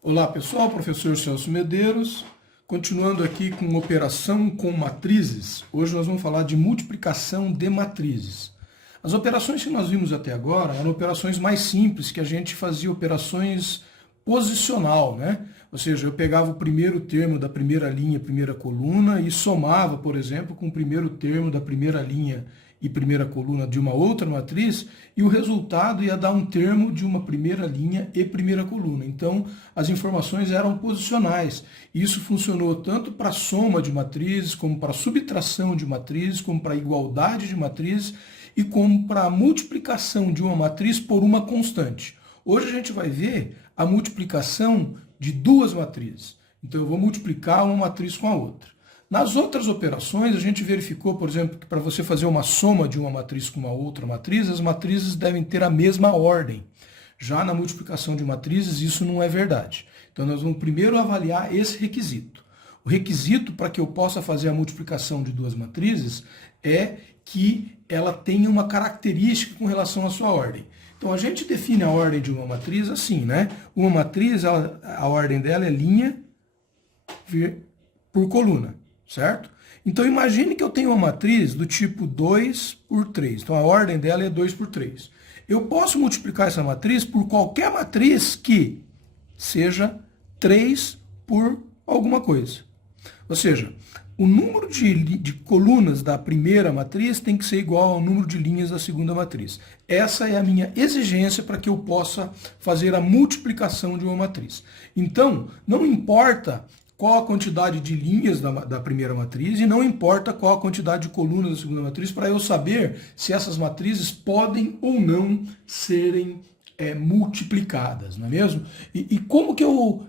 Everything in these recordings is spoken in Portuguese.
Olá pessoal, professor Celso Medeiros, continuando aqui com operação com matrizes. Hoje nós vamos falar de multiplicação de matrizes. As operações que nós vimos até agora eram operações mais simples, que a gente fazia operações posicional, né? Ou seja, eu pegava o primeiro termo da primeira linha, primeira coluna e somava, por exemplo, com o primeiro termo da primeira linha e primeira coluna de uma outra matriz, e o resultado ia dar um termo de uma primeira linha e primeira coluna. Então, as informações eram posicionais. Isso funcionou tanto para a soma de matrizes, como para a subtração de matrizes, como para a igualdade de matrizes e como para a multiplicação de uma matriz por uma constante. Hoje a gente vai ver a multiplicação de duas matrizes. Então, eu vou multiplicar uma matriz com a outra. Nas outras operações, a gente verificou, por exemplo, que para você fazer uma soma de uma matriz com uma outra matriz, as matrizes devem ter a mesma ordem. Já na multiplicação de matrizes, isso não é verdade. Então, nós vamos primeiro avaliar esse requisito. O requisito para que eu possa fazer a multiplicação de duas matrizes é que ela tenha uma característica com relação à sua ordem. Então, a gente define a ordem de uma matriz assim, né? Uma matriz, a ordem dela é linha por coluna. Certo? Então imagine que eu tenho uma matriz do tipo 2 por 3. Então a ordem dela é 2 por 3. Eu posso multiplicar essa matriz por qualquer matriz que seja 3 por alguma coisa. Ou seja, o número de colunas da primeira matriz tem que ser igual ao número de linhas da segunda matriz. Essa é a minha exigência para que eu possa fazer a multiplicação de uma matriz. Então, não importa qual a quantidade de linhas da primeira matriz e não importa qual a quantidade de colunas da segunda matriz para eu saber se essas matrizes podem ou não serem multiplicadas, não é mesmo? E como que eu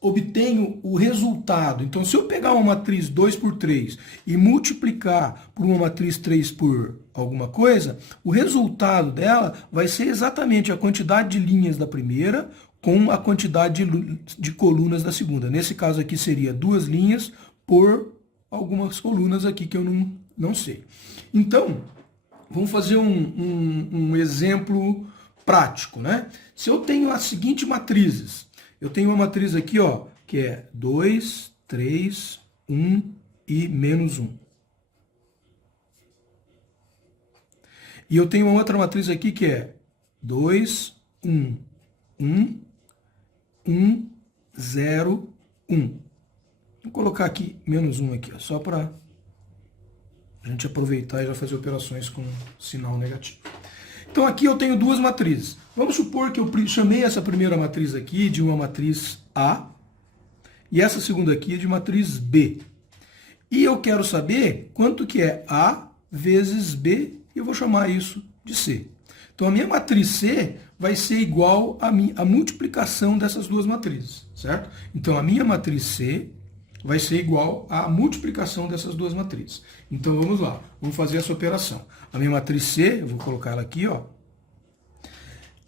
obtenho o resultado? Então, se eu pegar uma matriz 2 por 3 e multiplicar por uma matriz 3 por alguma coisa, o resultado dela vai ser exatamente a quantidade de linhas da primeira com a quantidade de colunas da segunda. Nesse caso aqui seria 2 linhas por algumas colunas aqui que eu não sei. Então, vamos fazer um exemplo prático, né? Se eu tenho as seguintes matrizes, eu tenho uma matriz aqui, ó, que é 2, 3, 1 e menos 1. E eu tenho uma outra matriz aqui que é 2, 1, 1, 1, 0, 1. Vou colocar aqui menos 1 aqui, ó, só para a gente aproveitar e já fazer operações com sinal negativo. Então aqui eu tenho duas matrizes. Vamos supor que eu chamei essa primeira matriz aqui de uma matriz A e essa segunda aqui é de matriz B. E eu quero saber quanto que é A vezes B e eu vou chamar isso de C. Então a minha matriz C vai ser igual à multiplicação dessas duas matrizes, certo? Então a minha matriz C vai ser igual à multiplicação dessas duas matrizes. Então vamos lá, vamos fazer essa operação. A minha matriz C, eu vou colocar ela aqui, ó.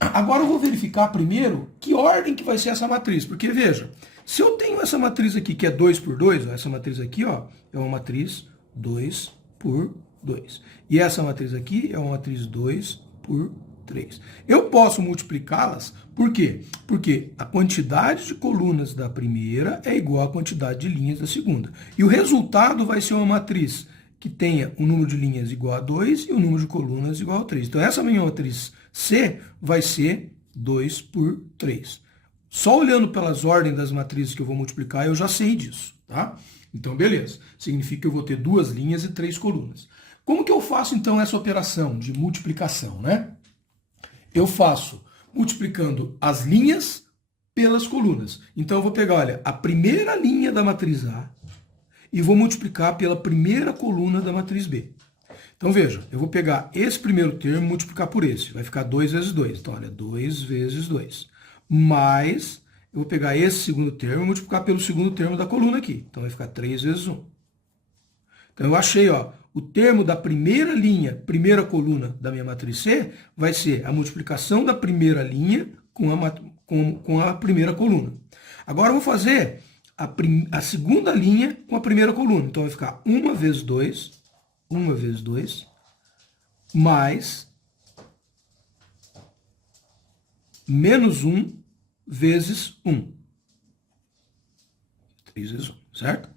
Agora eu vou verificar primeiro que ordem que vai ser essa matriz, porque veja, se eu tenho essa matriz aqui que é 2 por 2, ó, essa matriz aqui, ó, é uma matriz 2 por 2. E essa matriz aqui é uma matriz 2 por 3. Eu posso multiplicá-las, por quê? Porque a quantidade de colunas da primeira é igual à quantidade de linhas da segunda. E o resultado vai ser uma matriz que tenha um número de linhas igual a 2 e o número de colunas igual a 3. Então essa minha matriz C vai ser 2 por 3. Só olhando pelas ordens das matrizes que eu vou multiplicar, eu já sei disso, tá? Então, beleza. Significa que eu vou ter 2 linhas e 3 colunas. Como que eu faço, então, essa operação de multiplicação, né? Eu faço multiplicando as linhas pelas colunas. Então, eu vou pegar, olha, a primeira linha da matriz A e vou multiplicar pela primeira coluna da matriz B. Então, veja, eu vou pegar esse primeiro termo e multiplicar por esse. Vai ficar 2 vezes 2. Então, olha, 2 vezes 2. Mais, eu vou pegar esse segundo termo e multiplicar pelo segundo termo da coluna aqui. Então, vai ficar 3 vezes 1. Então, eu achei, ó, o termo da primeira linha, primeira coluna da minha matriz C, vai ser a multiplicação da primeira linha com a primeira coluna. Agora, eu vou fazer a segunda linha com a primeira coluna. Então, vai ficar 1 vezes 2, mais menos 1 vezes 1. 3 vezes 1, certo?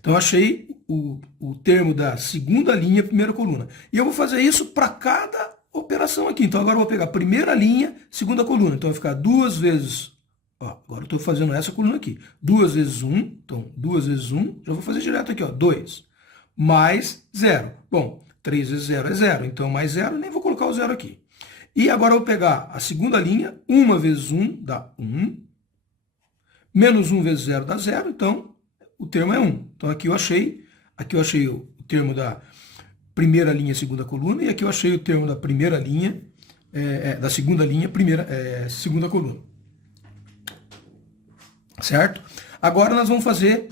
Então, eu achei o termo da segunda linha, primeira coluna. E eu vou fazer isso para cada operação aqui. Então, agora eu vou pegar primeira linha, segunda coluna. Então, vai ficar 2 vezes... Ó, agora eu estou fazendo essa coluna aqui. 2 vezes 1. Então, 2 vezes 1. Já vou fazer direto aqui, ó. 2. Mais 0. Bom, 3 vezes 0 é 0. Então, mais 0, nem vou colocar o 0 aqui. E agora eu vou pegar a segunda linha. 1 vezes 1 dá 1. Menos 1 vezes 0 dá 0. Então, o termo é 1. Então, aqui eu achei o termo da primeira linha, segunda coluna, e aqui eu achei o termo da primeira linha, da segunda linha, segunda coluna. Certo? Agora nós vamos fazer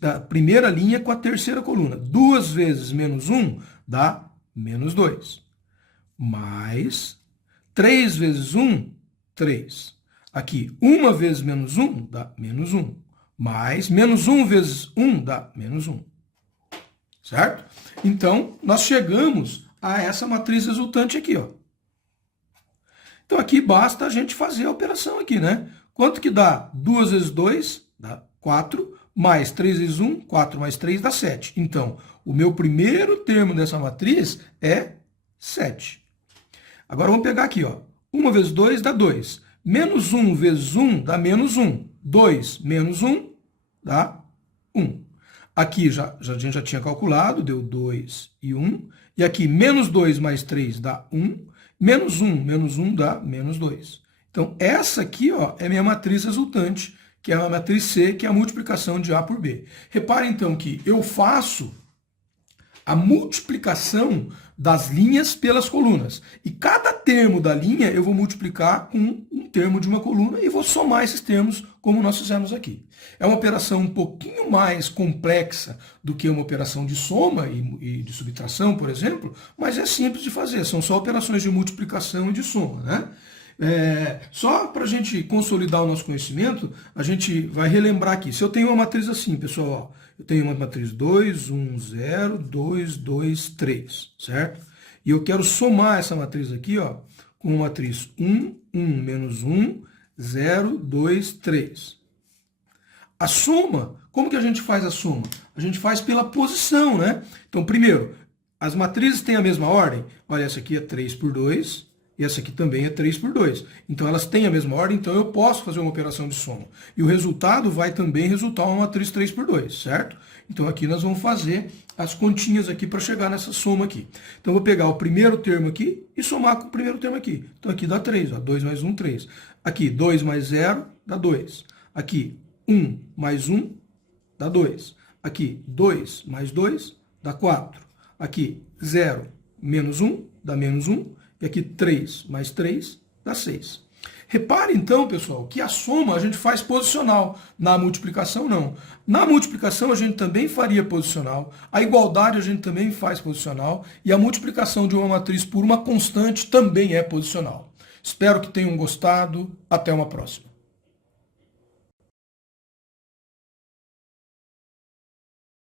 da primeira linha com a terceira coluna. 2 vezes menos 1 dá menos 2. Mais 3 vezes 1, 3. Aqui, 1 vezes menos 1 dá menos 1. Mais menos 1 vezes 1 dá menos 1. Certo? Então, nós chegamos a essa matriz resultante aqui, ó. Então, aqui basta a gente fazer a operação aqui, né? Quanto que dá 2 vezes 2? Dá 4. Mais 3 vezes 1, 4 mais 3 dá 7. Então, o meu primeiro termo dessa matriz é 7. Agora, vamos pegar aqui, ó. 1 vezes 2 dá 2. Menos 1 vezes 1 dá menos 1. 2 menos 1 dá 1. Aqui a gente já tinha calculado, deu 2 e 1. E aqui, menos 2 mais 3 dá 1. Menos 1 dá menos 2. Então, essa aqui, ó, é minha matriz resultante, que é a matriz C, que é a multiplicação de A por B. Repare, então, que eu faço a multiplicação das linhas pelas colunas. E cada termo da linha eu vou multiplicar com um termo de uma coluna e vou somar esses termos como nós fizemos aqui. É uma operação um pouquinho mais complexa do que uma operação de soma e de subtração, por exemplo, mas é simples de fazer, são só operações de multiplicação e de soma, né? Só para a gente consolidar o nosso conhecimento, a gente vai relembrar aqui. Se eu tenho uma matriz assim, pessoal, ó, eu tenho uma matriz 2, 1, 0, 2, 2, 3, certo? E eu quero somar essa matriz aqui, ó, com uma matriz 1, 1, menos 1, 0, 2, 3. A soma, como que a gente faz a soma? A gente faz pela posição, né? Então, primeiro, as matrizes têm a mesma ordem? Olha, essa aqui é 3 por 2. E essa aqui também é 3 por 2. Então, elas têm a mesma ordem, então eu posso fazer uma operação de soma. E o resultado vai também resultar uma matriz 3 por 2, certo? Então, aqui nós vamos fazer as continhas aqui para chegar nessa soma aqui. Então, eu vou pegar o primeiro termo aqui e somar com o primeiro termo aqui. Então, aqui dá 3, ó, 2 mais 1, 3. Aqui, 2 mais 0 dá 2. Aqui, 1 mais 1 dá 2. Aqui, 2 mais 2 dá 4. Aqui, 0 menos 1 dá menos 1. E aqui 3 mais 3 dá 6. Repare então, pessoal, que a soma a gente faz posicional. Na multiplicação, não. Na multiplicação a gente também faria posicional. A igualdade a gente também faz posicional. E a multiplicação de uma matriz por uma constante também é posicional. Espero que tenham gostado. Até uma próxima.